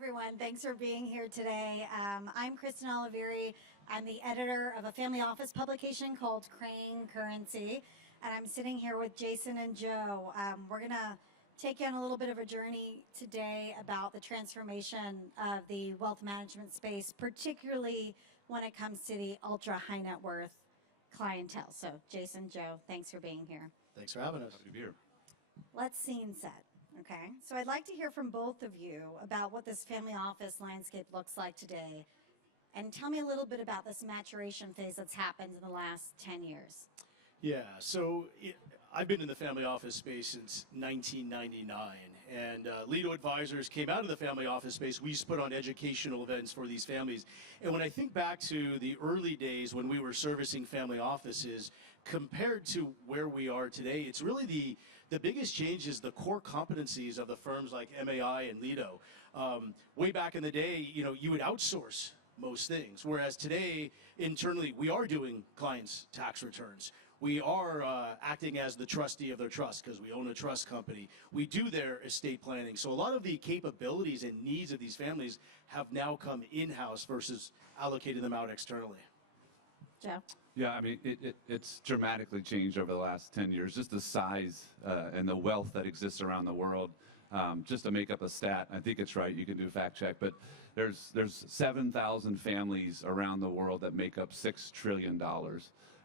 everyone. Thanks for being here today. I'm Kristen Oliveri. I'm the editor of a family office publication called Crane Currency, and I'm sitting here with Jason and Joe. We're going to take you on a little bit of a journey today about the transformation of the wealth management space, particularly when it comes to the ultra high net worth clientele. So, Jason, Joe, thanks for being here. Thanks for having us. Happy to be here. Let's scene set. Okay, so I'd like to hear from both of you about what this family office landscape looks like today, and tell me a little bit about this maturation phase that's happened in the last 10 years. Yeah, so I've been in the family office space since 1999, and Lido Advisors came out of the family office space. We used to put on educational events for these families, and when I think back to the early days when we were servicing family offices, compared to where we are today, it's really the biggest change is the core competencies of the firms like MAI and Lido. Way back in the day, you would outsource most things, whereas today, internally, we are doing clients' tax returns. We are acting as the trustee of their trust because we own a trust company. We do their estate planning. So a lot of the capabilities and needs of these families have now come in-house versus allocating them out externally. Joe? Yeah, I mean, it's dramatically changed over the last 10 years, just the size and the wealth that exists around the world. Just to make up a stat, I think it's right, you can do a fact check, but there's 7,000 families around the world that make up $6 trillion.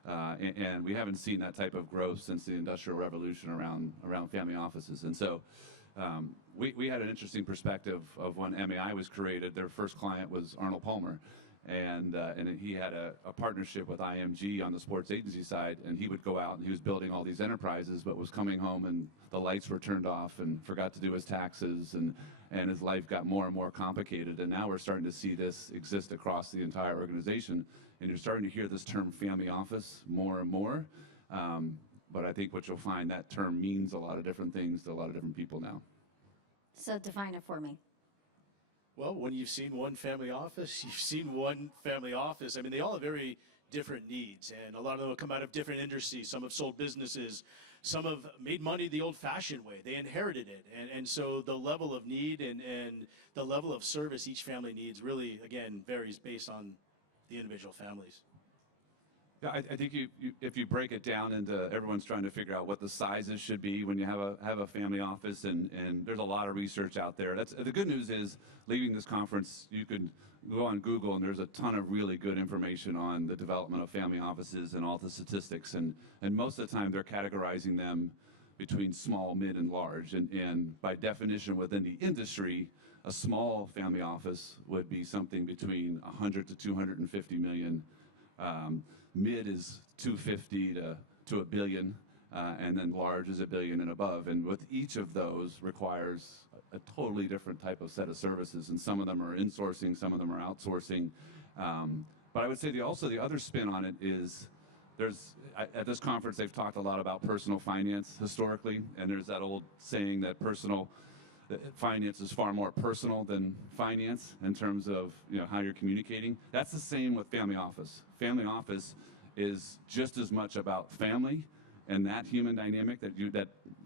And we haven't seen that type of growth since the Industrial Revolution around family offices. And so we had an interesting perspective of when MAI was created. Their first client was Arnold Palmer. And he had a partnership with IMG on the sports agency side, and he would go out and he was building all these enterprises, but was coming home and the lights were turned off and forgot to do his taxes, and his life got more and more complicated. And now we're starting to see this exist across the entire organization, and you're starting to hear this term family office more and more. But I think what you'll find, that term means a lot of different things to a lot of different people now. So define it for me. Well, when you've seen one family office, you've seen one family office. I mean, they all have very different needs, and a lot of them will come out of different industries. Some have sold businesses. Some have made money the old-fashioned way. They inherited it. And so the level of need and the level of service each family needs really, again, varies based on the individual families. Yeah, I think if you break it down into, everyone's trying to figure out what the sizes should be when you have a family office, and there's a lot of research out there. The good news is, leaving this conference, you can go on Google and there's a ton of really good information on the development of family offices and all the statistics, and most of the time they're categorizing them between small, mid, and large, and by definition within the industry, a small family office would be something between 100 to 250 million. Mid is 250 to a billion, and then large is a billion and above. And with each of those requires a totally different type of set of services, and some of them are insourcing, some of them are outsourcing. But I would say the other spin on it is, at this conference they've talked a lot about personal finance historically, and there's that old saying that finance is far more personal than finance in terms of how you're communicating. That's the same with family office. Family office is just as much about family and that human dynamic that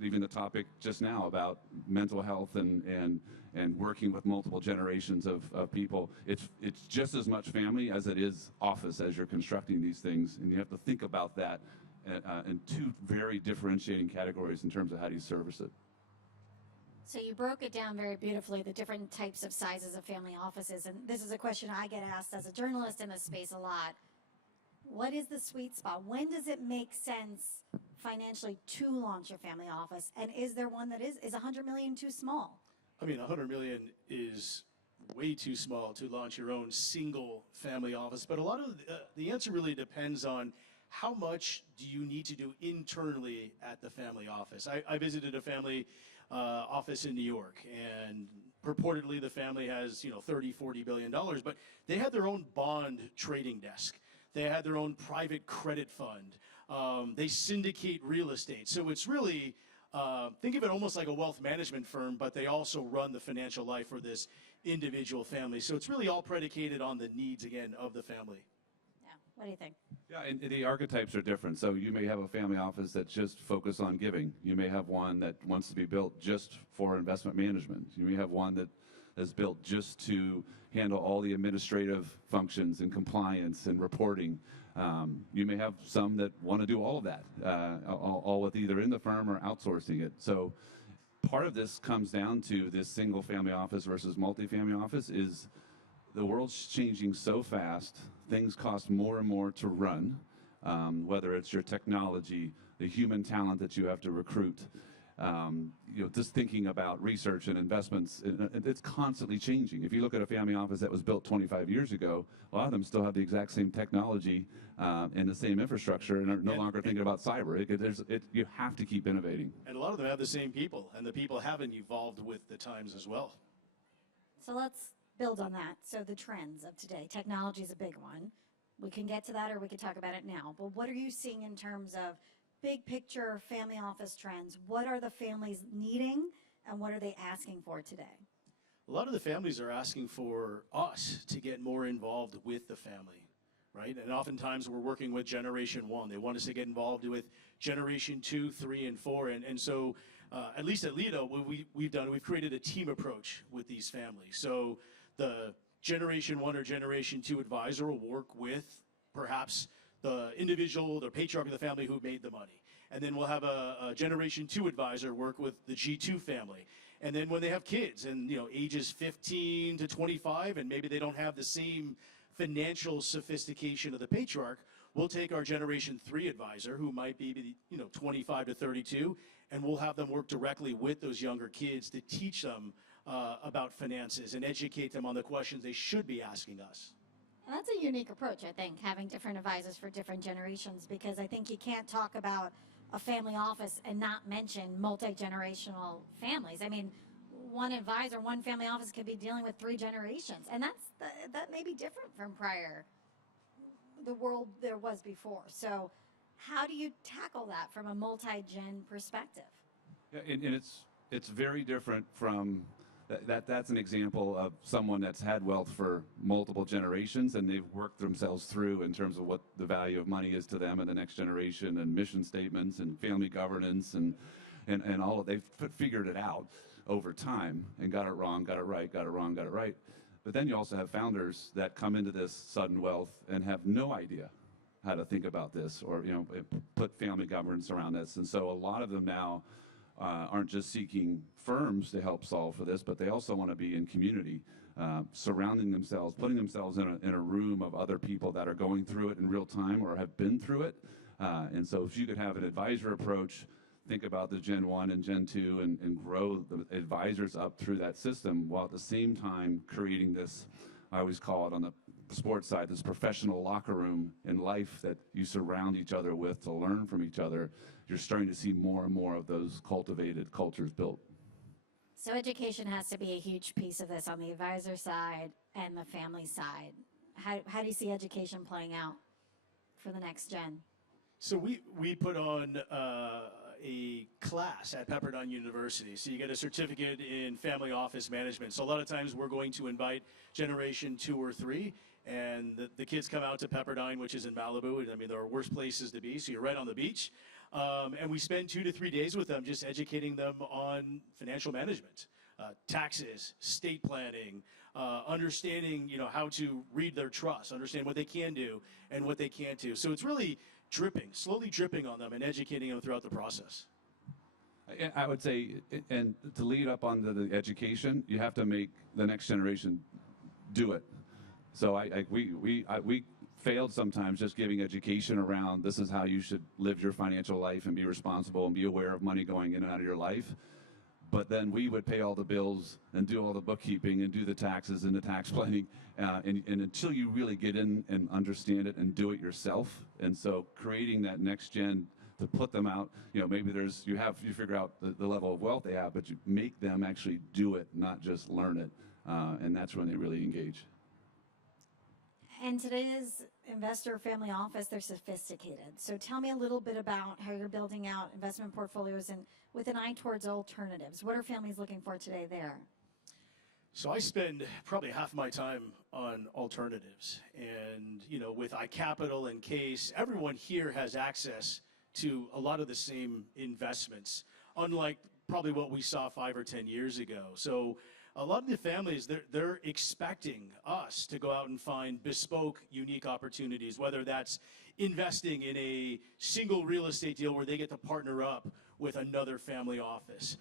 even the topic just now about mental health and working with multiple generations of people. It's just as much family as it is office as you're constructing these things, and you have to think about that in two very differentiating categories in terms of how do you service it. So you broke it down very beautifully, the different types of sizes of family offices. And this is a question I get asked as a journalist in this space a lot. What is the sweet spot? When does it make sense financially to launch a family office? And is there one that is 100 million too small? I mean, 100 million is way too small to launch your own single family office. But a lot of the answer really depends on how much do you need to do internally at the family office. I visited a family office in New York, and purportedly the family has 30-40 billion dollars, but they had their own bond trading desk. They had their own private credit fund. They syndicate real estate. So it's really, think of it almost like a wealth management firm, but they also run the financial life for this individual family. So it's really all predicated on the needs, again, of the family. Yeah. What do you think? Yeah, and the archetypes are different. So you may have a family office that's just focused on giving. You may have one that wants to be built just for investment management. You may have one is built just to handle all the administrative functions and compliance and reporting. You may have some that want to do all of that, all with either in the firm or outsourcing it. So part of this comes down to this single family office versus multifamily office is the world's changing so fast, things cost more and more to run, whether it's your technology, the human talent that you have to recruit, just thinking about research and investments, it's constantly changing. If you look at a family office that was built 25 years ago, a lot of them still have the exact same technology and the same infrastructure and are no longer thinking about cyber. You have to keep innovating. And a lot of them have the same people, and the people haven't evolved with the times as well. So let's build on that. So the trends of today, technology is a big one. We can get to that or we can talk about it now. But what are you seeing in terms of big picture family office trends? What are the families needing and what are they asking for today? A lot of the families are asking for us to get more involved with the family, right? And oftentimes we're working with Generation 1. They want us to get involved with Generation 2, 3, and 4. And so at least at Lido, what we've created a team approach with these families. So the Generation 1 or Generation 2 advisor will work with perhaps the individual, the patriarch of the family who made the money. And then we'll have a Generation 2 advisor work with the G2 family. And then when they have kids and, ages 15 to 25, and maybe they don't have the same financial sophistication of the patriarch, we'll take our Generation 3 advisor, who might be, 25 to 32, and we'll have them work directly with those younger kids to teach them about finances and educate them on the questions they should be asking us. And that's a unique approach, I think, having different advisors for different generations, because I think you can't talk about a family office and not mention multi-generational families. I mean, one advisor, one family office could be dealing with 3 generations, and that may be different from the world there was before. So how do you tackle that from a multi-gen perspective? Yeah, and it's very different from that's an example of someone that's had wealth for multiple generations and they've worked themselves through in terms of what the value of money is to them and the next generation and mission statements and family governance and all of they've figured it out over time and got it wrong, got it right, got it wrong, got it right. But then you also have founders that come into this sudden wealth and have no idea how to think about this or put family governance around this. And so a lot of them now aren't just seeking firms to help solve for this, but they also want to be in community, surrounding themselves, putting themselves in a room of other people that are going through it in real time or have been through it. And so if you could have an advisor approach, think about the Gen 1 and Gen 2 and grow the advisors up through that system while at the same time creating this, I always call it on the sports side, this professional locker room in life that you surround each other with to learn from each other. You're starting to see more and more of those cultivated cultures built. So education has to be a huge piece of this on the advisor side and the family side. How do you see education playing out for the next gen? So we put on a class at Pepperdine University. So you get a certificate in family office management. So a lot of times we're going to invite Generation 2 or 3, and the kids come out to Pepperdine, which is in Malibu. And I mean, there are worse places to be, so you're right on the beach. And we spend 2 to 3 days with them just educating them on financial management, taxes, estate planning, understanding how to read their trust, understand what they can do and what they can't do. So it's really slowly dripping on them and educating them throughout the process. I would say, and to lead up on the education, you have to make the next generation do it. So we failed sometimes just giving education around this is how you should live your financial life and be responsible and be aware of money going in and out of your life. But then we would pay all the bills and do all the bookkeeping and do the taxes and the tax planning. And until you really get in and understand it and do it yourself. And so creating that next gen to put them out, maybe you figure out the level of wealth they have, but you make them actually do it, not just learn it. And that's when they really engage. And today's investor family office, they're sophisticated. So tell me a little bit about how you're building out investment portfolios and with an eye towards alternatives. What are families looking for today there? So I spend probably half my time on alternatives. And, with iCapital and Case, everyone here has access to a lot of the same investments, unlike probably what we saw 5 or 10 years ago. So a lot of the families, they're expecting us to go out and find bespoke, unique opportunities, whether that's investing in a single real estate deal where they get to partner up with another family office.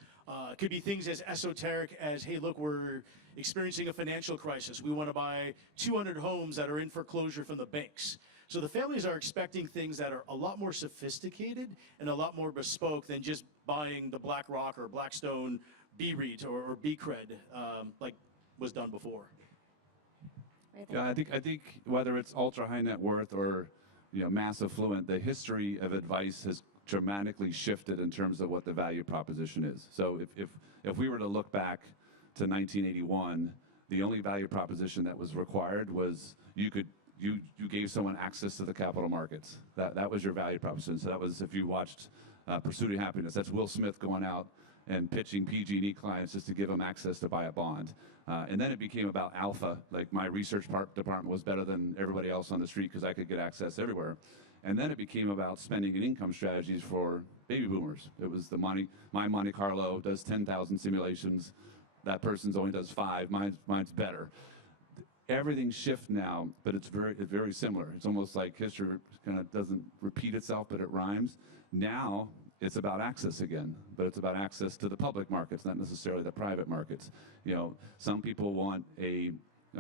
It could be things as esoteric as, hey, look, we're experiencing a financial crisis. We want to buy 200 homes that are in foreclosure from the banks. So the families are expecting things that are a lot more sophisticated and a lot more bespoke than just buying the BlackRock or Blackstone B-REIT or B-Cred like was done before. Yeah, I think whether it's ultra high net worth or mass affluent, the history of advice has dramatically shifted in terms of what the value proposition is. So if we were to look back to 1981, the only value proposition that was required was you gave someone access to the capital markets. That was your value proposition. So that was, if you watched Pursuit of Happiness, that's Will Smith going out and pitching PG&E clients just to give them access to buy a bond. And then it became about alpha, like my research department was better than everybody else on the street because I could get access everywhere. And then it became about spending and income strategies for baby boomers. It was my Monte Carlo does 10,000 simulations. That person's only does 5. Mine's better. Everything shifts now, but it's very similar. It's almost like history kind of doesn't repeat itself, but it rhymes. Now it's about access again, but it's about access to the public markets, not necessarily the private markets. Some people want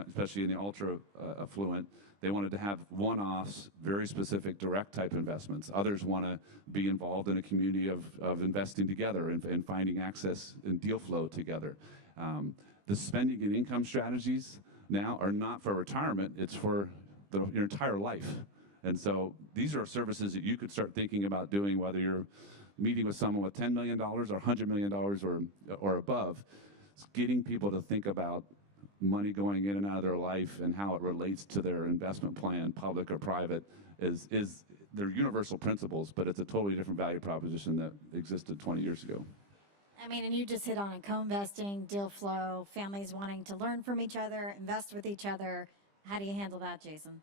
especially in the ultra affluent, they wanted to have one-offs, very specific direct type investments. Others want to be involved in a community of investing together and finding access and deal flow together. The spending and income strategies now are not for retirement, it's for your entire life. And so these are services that you could start thinking about doing, whether you're meeting with someone with $10 million or $100 million or above. It's getting people to think about money going in and out of their life and how it relates to their investment plan, public or private, is they're universal principles, but it's a totally different value proposition that existed 20 years ago. I mean, and you just hit on it, co-investing, deal flow, families wanting to learn from each other, invest with each other. How do you handle that, Jason?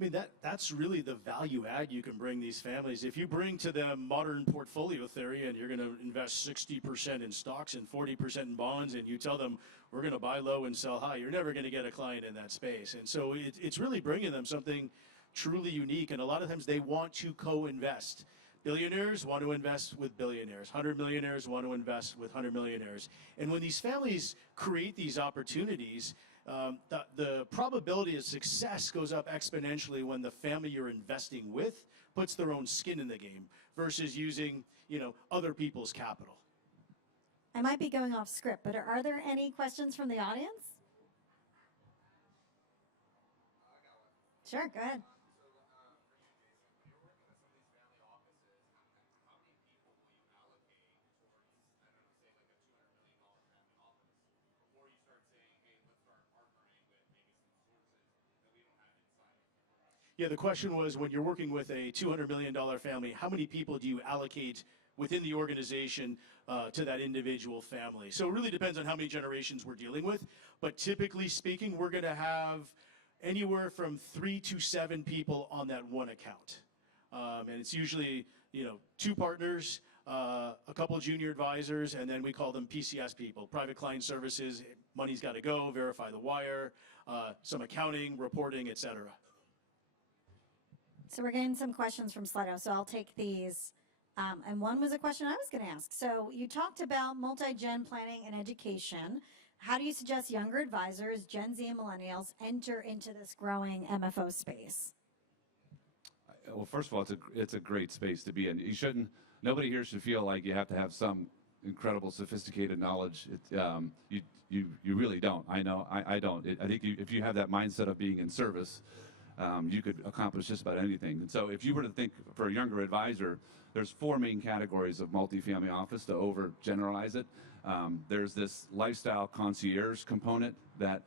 I mean, that's really the value add you can bring these families. If you bring to them modern portfolio theory and you're going to invest 60% in stocks and 40% in bonds, and you tell them we're going to buy low and sell high, you're never going to get a client in that space. And so it's really bringing them something truly unique. And a lot of times they want to co-invest. Billionaires want to invest with billionaires. 100 millionaires want to invest with 100 millionaires. And when these families create these opportunities, the probability of success goes up exponentially when the family you're investing with puts their own skin in the game versus using, other people's capital. I might be going off script, but are there any questions from the audience? Sure, go ahead. Yeah, the question was, when you're working with a $200 million family, how many people do you allocate within the organization to that individual family? So it really depends on how many generations we're dealing with. But typically speaking, we're going to have anywhere from 3 to 7 people on that one account. And it's usually, 2 partners, a couple of junior advisors, and then we call them PCS people, private client services. Money's got to go, verify the wire, some accounting, reporting, et cetera. So we're getting some questions from Slido, so I'll take these. And one was a question I was going to ask. So you talked about multi-gen planning and education. How do you suggest younger advisors, Gen Z and millennials, enter into this growing MFO space? Well, first of all, it's a great space to be in. Nobody here should feel like you have to have some incredible sophisticated knowledge. You really don't. I know I don't. I think if you have that mindset of being in service, you could accomplish just about anything. And so if you were to think for a younger advisor, there's 4 main categories of multifamily office to overgeneralize it. There's this lifestyle concierge component that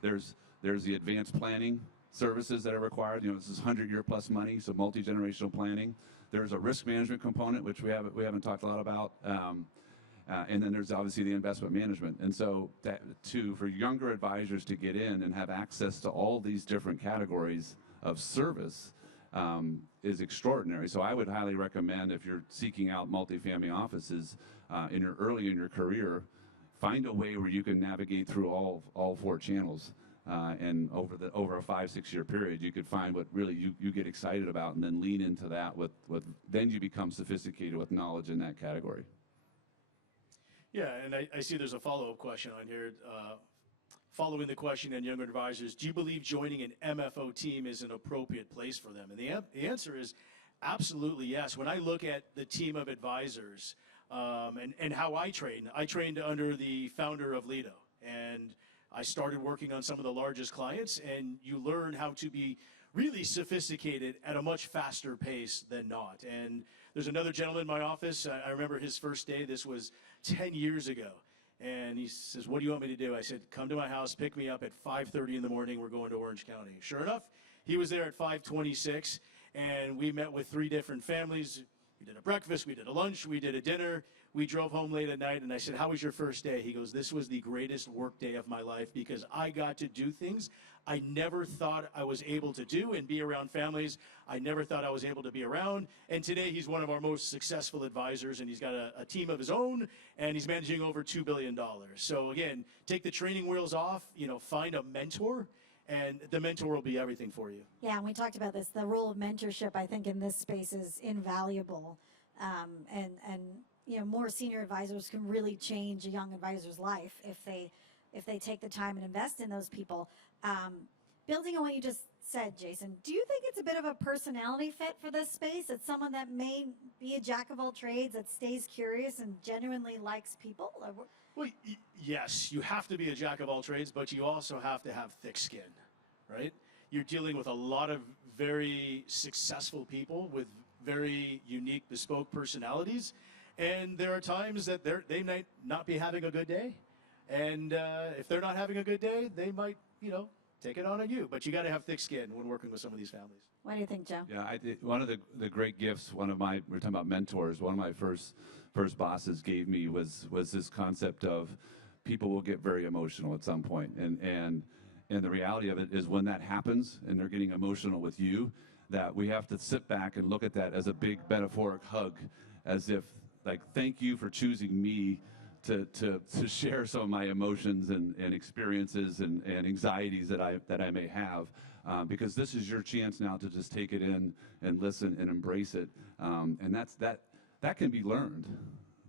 there's the advanced planning services that are required. This is 100-year plus money, so multi-generational planning. There's a risk management component, which we haven't talked a lot about. And then there's obviously the investment management. And so for younger advisors to get in and have access to all these different categories of service is extraordinary. So I would highly recommend, if you're seeking out multifamily offices early in your career, find a way where you can navigate through all four channels. And over a 5-6 year period, you could find what really you get excited about, and then lean into that with then you become sophisticated with knowledge in that category. Yeah, and I see there's a follow-up question on here. Following the question on younger advisors, do you believe joining an MFO team is an appropriate place for them? And the answer is absolutely yes. When I look at the team of advisors and how I trained under the founder of Lido. And I started working on some of the largest clients, and you learn how to be really sophisticated at a much faster pace than not. And there's another gentleman in my office. I remember his first day. This was 10 years ago. And he says, "What do you want me to do?" I said, "Come to my house, pick me up at 5:30 in the morning. We're going to Orange County." Sure enough, he was there at 5:26, and we met with 3 different families. We did a breakfast, we did a lunch, we did a dinner. We drove home late at night, and I said, "How was your first day?" He goes, "This was the greatest work day of my life because I got to do things I never thought I was able to do and be around families I never thought I was able to be around." And today he's one of our most successful advisors, and he's got a team of his own, and he's managing over $2 billion. So again, take the training wheels off, find a mentor, and the mentor will be everything for you. Yeah, and we talked about this. The role of mentorship, I think, in this space is invaluable, and more senior advisors can really change a young advisor's life if they take the time and invest in those people. Building on what you just said, Jason, do you think it's a bit of a personality fit for this space? It's someone that may be a jack of all trades, that stays curious and genuinely likes people? Well, yes, you have to be a jack of all trades, but you also have to have thick skin, right? You're dealing with a lot of very successful people with very unique, bespoke personalities, and there are times that they might not be having a good day, and if they're not having a good day, they might, take it on you. But you got to have thick skin when working with some of these families. What do you think, Joe? Yeah, one of the great gifts, we're talking about mentors, one of my first bosses gave me was this concept of people will get very emotional at some point. And the reality of it is when that happens and they're getting emotional with you, that we have to sit back and look at that as a big metaphoric hug, as if, like, thank you for choosing me to share some of my emotions and experiences and anxieties that I may have, because this is your chance now to just take it in and listen and embrace it, and that can be learned.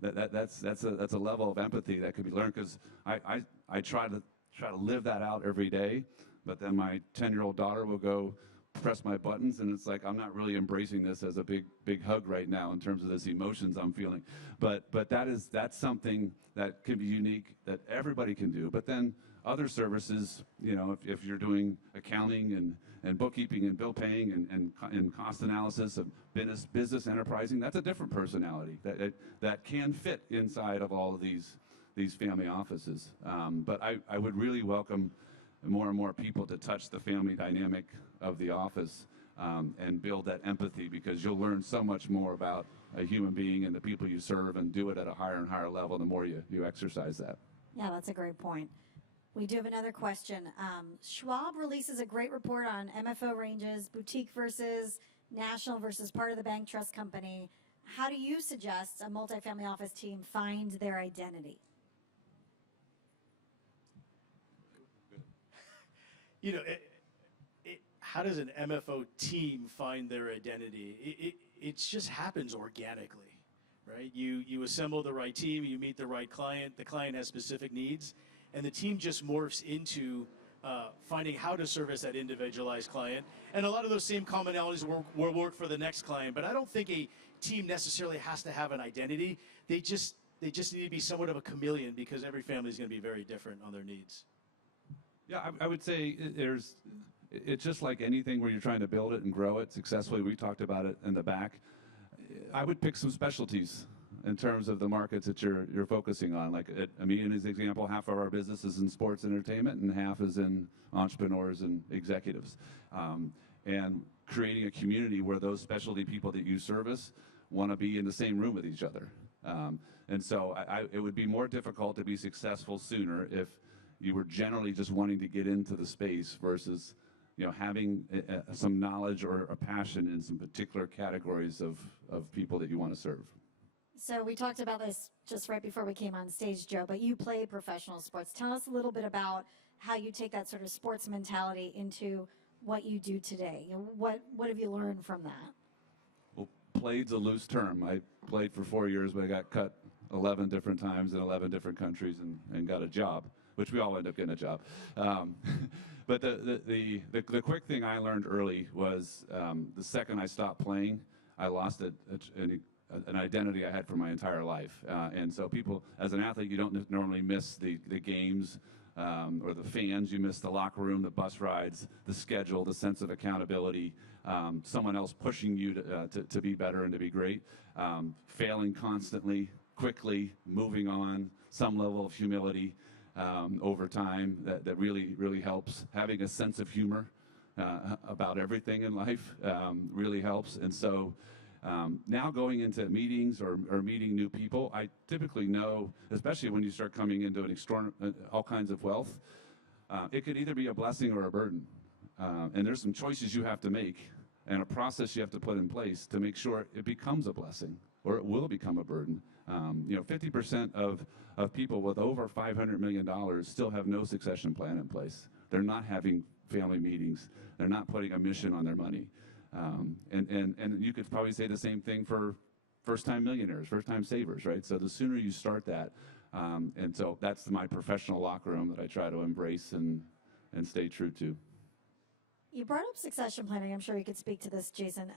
That's a level of empathy that can be learned, because I try to live that out every day, but then my 10-year-old daughter will go press my buttons, and it's like I'm not really embracing this as a big hug right now in terms of this emotions I'm feeling. But that's something that can be unique that everybody can do. But then other services, if you're doing accounting and bookkeeping and bill paying and cost analysis of business enterprising, that's a different personality that can fit inside of all of these family offices. But I would really welcome more and more people to touch the family dynamic of the office, and build that empathy, because you'll learn so much more about a human being and the people you serve, and do it at a higher and higher level the more you exercise that. Yeah, that's a great point. We do have another question. Schwab releases a great report on MFO ranges, boutique versus national versus part of the bank trust company. How do you suggest a multifamily office team find their identity? How does an MFO team find their identity? It just happens organically, right? You assemble the right team, you meet the right client, the client has specific needs, and the team just morphs into finding how to service that individualized client. And a lot of those same commonalities will work for the next client, but I don't think a team necessarily has to have an identity. They just need to be somewhat of a chameleon, because every family is going to be very different on their needs. Yeah, I would say it's just like anything where you're trying to build it and grow it successfully. We talked about it in the back. I would pick some specialties in terms of the markets that you're focusing on. Like at me, as an example, half of our business is in sports entertainment and half is in entrepreneurs and executives. And creating a community where those specialty people that you service want to be in the same room with each other. And so it would be more difficult to be successful sooner if you were generally just wanting to get into the space versus having some knowledge or a passion in some particular categories of people that you want to serve. So we talked about this just right before we came on stage, Joe, but you play professional sports. Tell us a little bit about how you take that sort of sports mentality into what you do today. What have you learned from that? Well, played's a loose term. I played for 4 years, but I got cut 11 different times in 11 different countries and got a job, which we all end up getting a job. But the quick thing I learned early was the second I stopped playing, I lost an identity I had for my entire life. And so people, as an athlete, you don't normally miss the games or the fans. You miss the locker room, the bus rides, the schedule, the sense of accountability, someone else pushing you to be better and to be great, failing constantly, quickly, moving on, some level of humility over time that really helps. Having a sense of humor about everything in life really helps. And so now going into meetings or meeting new people, I typically know, especially when you start coming into all kinds of wealth, it could either be a blessing or a burden. And there's some choices you have to make and a process you have to put in place to make sure it becomes a blessing or it will become a burden. 50% of people with over $500 million still have no succession plan in place. They're not having family meetings. They're not putting a mission on their money. And you could probably say the same thing for first-time millionaires, first-time savers, right? So the sooner you start that, and so that's my professional locker room that I try to embrace and stay true to. You brought up succession planning. I'm sure you could speak to this, Jason.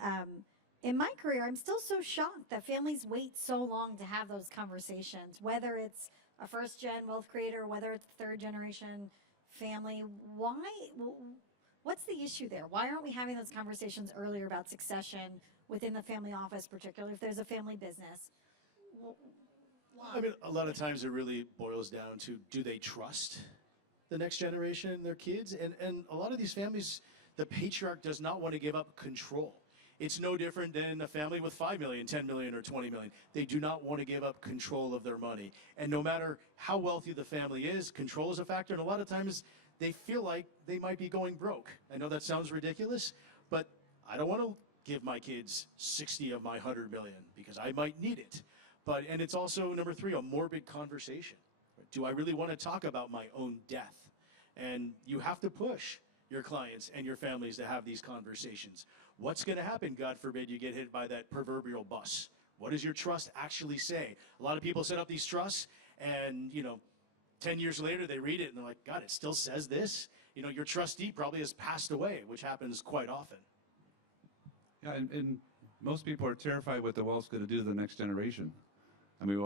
In my career, I'm still so shocked that families wait so long to have those conversations, whether it's a first-gen wealth creator, whether it's third-generation family. Why? What's the issue there? Why aren't we having those conversations earlier about succession within the family office, particularly if there's a family business? I mean, a lot of times it really boils down to, do they trust the next generation, their kids? And a lot of these families, the patriarch does not want to give up control. It's no different than a family with 5 million, 10 million, or 20 million. They do not want to give up control of their money. And no matter how wealthy the family is, control is a factor. And a lot of times they feel like they might be going broke. I know that sounds ridiculous, but I don't want to give my kids 60 of my 100 million because I might need it. And it's also, number 3, a morbid conversation. Do I really want to talk about my own death? And you have to push your clients and your families to have these conversations. What's going to happen, God forbid, you get hit by that proverbial bus? What does your trust actually say? A lot of people set up these trusts and, 10 years later they read it and they're like, God, it still says this? Your trustee probably has passed away, which happens quite often. Yeah, and most people are terrified what the wealth's going to do to the next generation. I mean,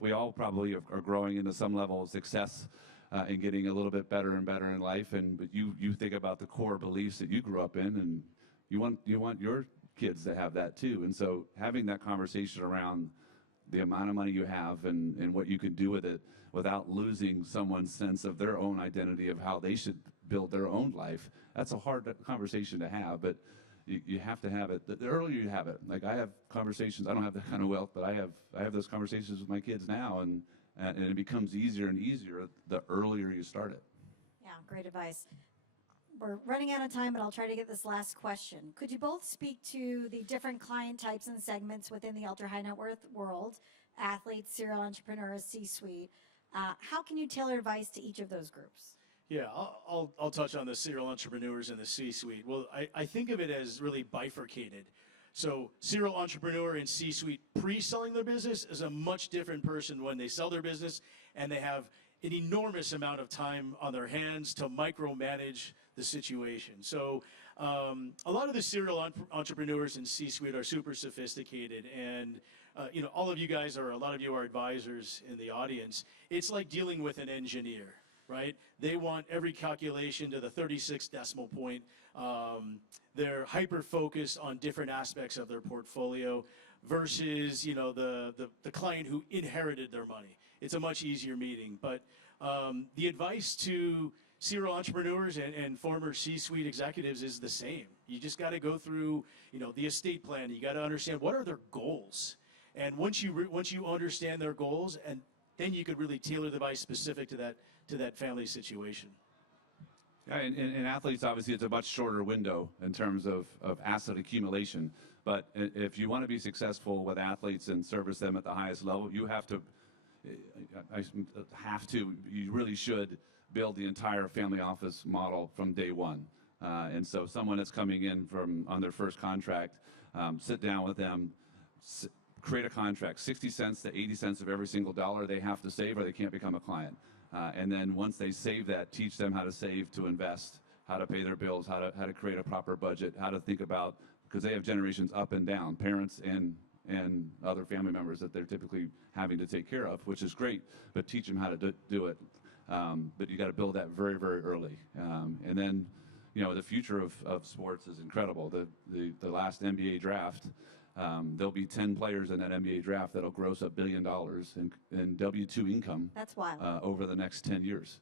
we all probably are growing into some level of success and getting a little bit better and better in life. But you think about the core beliefs that you grew up in, and you want your kids to have that too. And so having that conversation around the amount of money you have and what you can do with it without losing someone's sense of their own identity of how they should build their own life, that's a hard conversation to have. But you have to have it. The earlier you have it, like I have conversations. I don't have that kind of wealth, but I have those conversations with my kids now, and it becomes easier and easier the earlier you start it. Yeah, great advice. We're running out of time, but I'll try to get this last question. Could you both speak to the different client types and segments within the ultra high net worth world? Athletes, serial entrepreneurs, C-suite. How can you tailor advice to each of those groups? Yeah, I'll touch on the serial entrepreneurs and the C-suite. Well, I think of it as really bifurcated. So serial entrepreneur and C-suite pre-selling their business is a much different person when they sell their business and they have an enormous amount of time on their hands to micromanage the situation. So a lot of the serial entrepreneurs in C-suite are super sophisticated, and all of you guys a lot of you are advisors in the audience. It's like dealing with an engineer, right? They want every calculation to the 36th decimal point. They're hyper-focused on different aspects of their portfolio versus, the client who inherited their money. It's a much easier meeting. But the advice to serial entrepreneurs and former C-suite executives is the same. You just got to go through, the estate plan. You got to understand what are their goals. And once you understand their goals, and then you could really tailor the advice specific to that family situation. In athletes, obviously, it's a much shorter window in terms of asset accumulation. But if you want to be successful with athletes and service them at the highest level, you have to, you really should build the entire family office model from day one. And so someone that's coming in on their first contract, sit down with them, create a contract, 60 cents to 80 cents of every single dollar they have to save or they can't become a client. And then once they save that, teach them how to save, to invest, how to pay their bills, how to create a proper budget, how to think about, because they have generations up and down, parents and other family members that they're typically having to take care of, which is great, but teach them how to do it. But you got to build that very, very early. And then, the future of sports is incredible. The last NBA draft, there'll be 10 players in that NBA draft that'll gross $1 billion in W-2 income. That's wild. Over the next 10 years.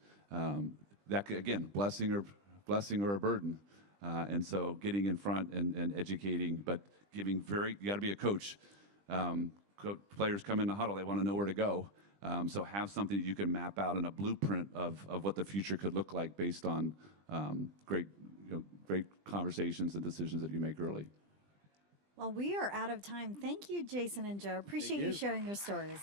That could, again, blessing or a burden. And so getting in front and educating, but you got to be a coach. Players come in the huddle, they want to know where to go. So have something you can map out in a blueprint of what the future could look like based on great conversations and decisions that you make early. Well, we are out of time. Thank you, Jason and Joe. Appreciate you sharing your stories.